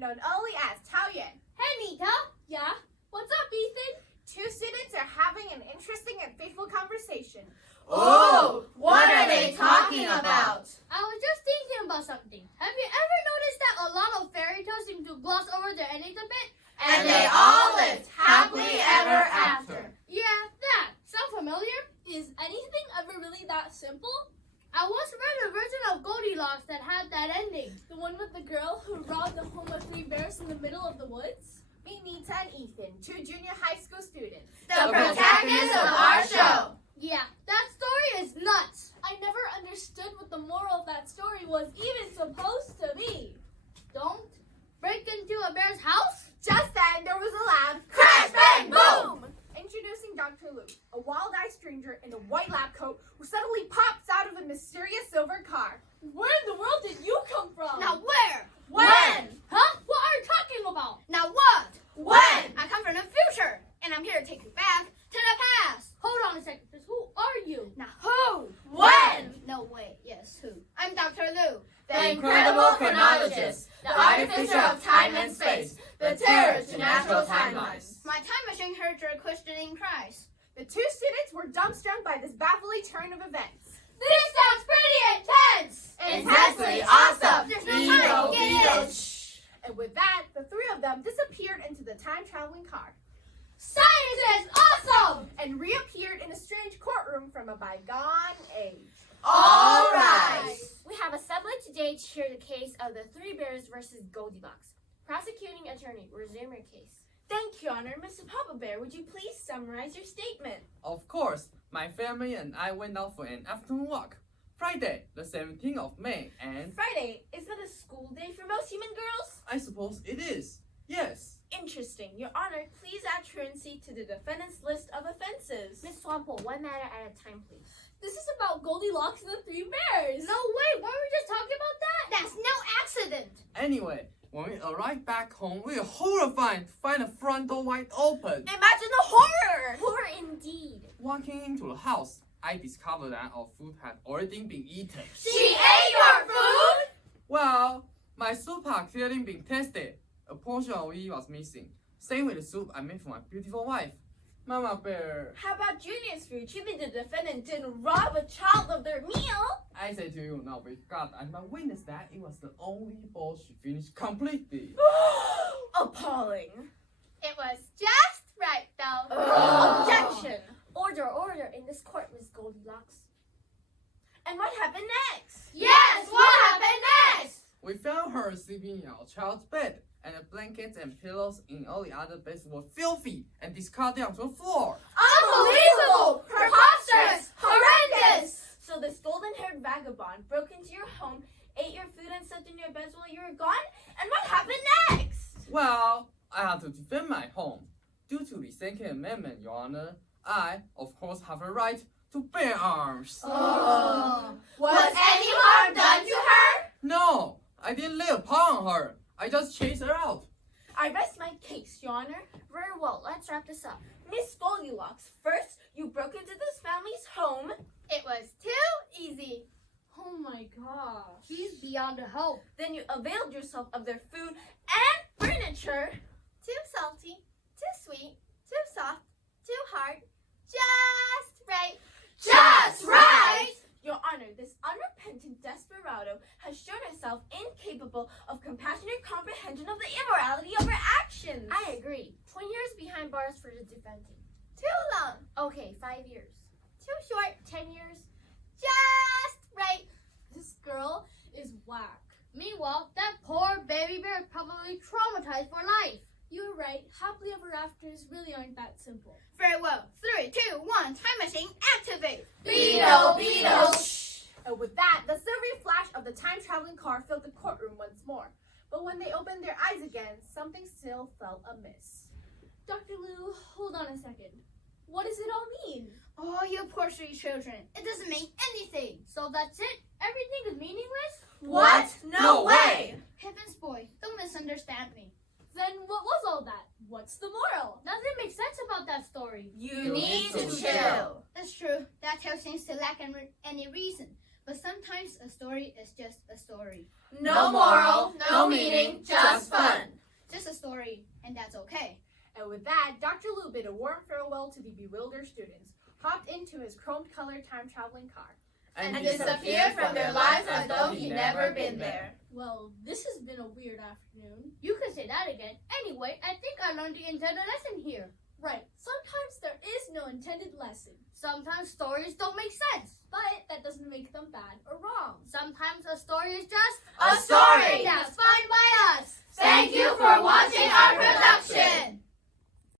known only as Taoyuan. Hey, Nita. Yeah? What's up, Ethan? Two students are having an interesting and faithful conversation. Oh, what are they talking about? I was just thinking about something. Have you ever noticed that a lot of fairy tales seem to gloss over their endings a bit? And they all lived happily ever after. Yeah, that. Sound familiar? Is anything ever really that simple? I once read a version of Goldilocks that had that ending. The one with the girl who robbed the home of three bears in the middle of the woods? Meet Nita and Ethan, two junior high school students. The protagonists of our show. Yeah, that story is nuts. I never understood what the moral of that story was even supposed to be. Don't break into a bear's house? Just then, there was a loud Crash, bang, boom! Introducing Dr. Lu, a wild-eyed stranger in a white lab coat who suddenly pops out of a mysterious silver car. Where in the world did you come from? Now where? When? Huh? What are you talking about? Now what? When? I come from the future, and I'm here to take you back to the past. Hold on a second. Who are you? Now who? When? No, wait, yes, who? I'm Dr. Lu. The incredible chronologist, the artificer of time and space, the terror to natural timelines. My time machine heard your questioning cries. The two students were dumbstruck by this baffling turn of events. This sounds pretty intense! Intensely awesome! There's no time, get in! And with that, the three of them disappeared into the time-traveling car Science is awesome! and reappeared in a strange courtroom from a bygone age. All right. We have assembled today to hear the case of the Three Bears versus Goldilocks. Prosecuting attorney, resume your case. Thank you, Honor. Mr. Papa Bear, would you please summarize your statement? Of course, my family and I went out for an afternoon walk. Friday, the 17th of May, and Friday, is that a school day for most human girls? I suppose it is. Yes. Interesting. Your Honor, please add truancy to the defendant's list of offenses. Miss Swampole, one matter at a time, please. This is about Goldilocks and the Three Bears. No way, weren't we just talking about that? That's no accident. Anyway, when we arrived back home, we were horrified to find the front door wide open. Imagine the horror! Horror indeed. Walking into the house, I discovered that our food had already been eaten. She ate your food? Well, my soup had clearly been tasted. A portion of it was missing. Same with the soup I made for my beautiful wife. Mama Bear, How about Junior's food? Surely the defendant didn't rob a child of their meal. I say to you now with God and my witness that it was the only bowl she finished completely. Appalling. It was just right, though. Objection. Order in this court, Miss Goldilocks. And what happened next? Yes, what happened next? We found her sleeping in our child's bed, and the blankets and pillows in all the other beds were filthy and discarded onto the floor. Unbelievable! Preposterous! Horrendous! So this golden-haired vagabond broke into your home, ate your food and slept in your beds while you were gone? And what happened next? Well, I had to defend my home. Due to the Second Amendment, Your Honor, I, of course, have a right to bear arms. Was any harm done to her? No, I didn't lay upon her. I just chased her out. I rest my case, Your Honor. Very well, let's wrap this up. Miss Goldilocks, first, you broke into this family's home. It was too easy. Oh my gosh. He's beyond help. Then you availed yourself of their food and furniture. Too salty, too sweet, too soft, too hard. Just right. Just right! Your Honor, this unrepentant desperado has shown herself incapable of compassionate comprehension of the immorality of her actions. I agree. 20 years behind bars for the defendant. Too long, Okay, 5 years. too short. 10 years. Just right. This girl is whack. Meanwhile, that poor baby bear is probably traumatized for life. You're right. Happily ever afters really aren't that simple. Very well. 3, 2, 1. Time machine activate. Beetle, beetle! And with that, the silvery flash of the time-traveling car filled the courtroom once more. But when they opened their eyes again, something still felt amiss. Dr. Lu, hold on a second. What does it all mean? Oh, you poor sweet children. It doesn't mean anything. So that's it? Everything is meaningless? What? No way! Heavens, boy, don't misunderstand me. Then what was all that? What's the moral? Nothing makes sense about that story. You need to chill. That's true. That tale seems to lack any reason. But sometimes a story is just a story. No moral, no meaning, just fun. Just a story, and that's okay. And with that, Dr. Lu bid a warm farewell to the bewildered students, hopped into his chrome-colored time-traveling car, And disappeared from their lives as though he'd never been there. Well, this has been a weird afternoon. You can say that again. Anyway, I think I learned the intended lesson here. Right, sometimes there is no intended lesson. Sometimes stories don't make sense. But that doesn't make them bad or wrong. Sometimes a story is just A story! And that's fine by us. Thank you for watching our production.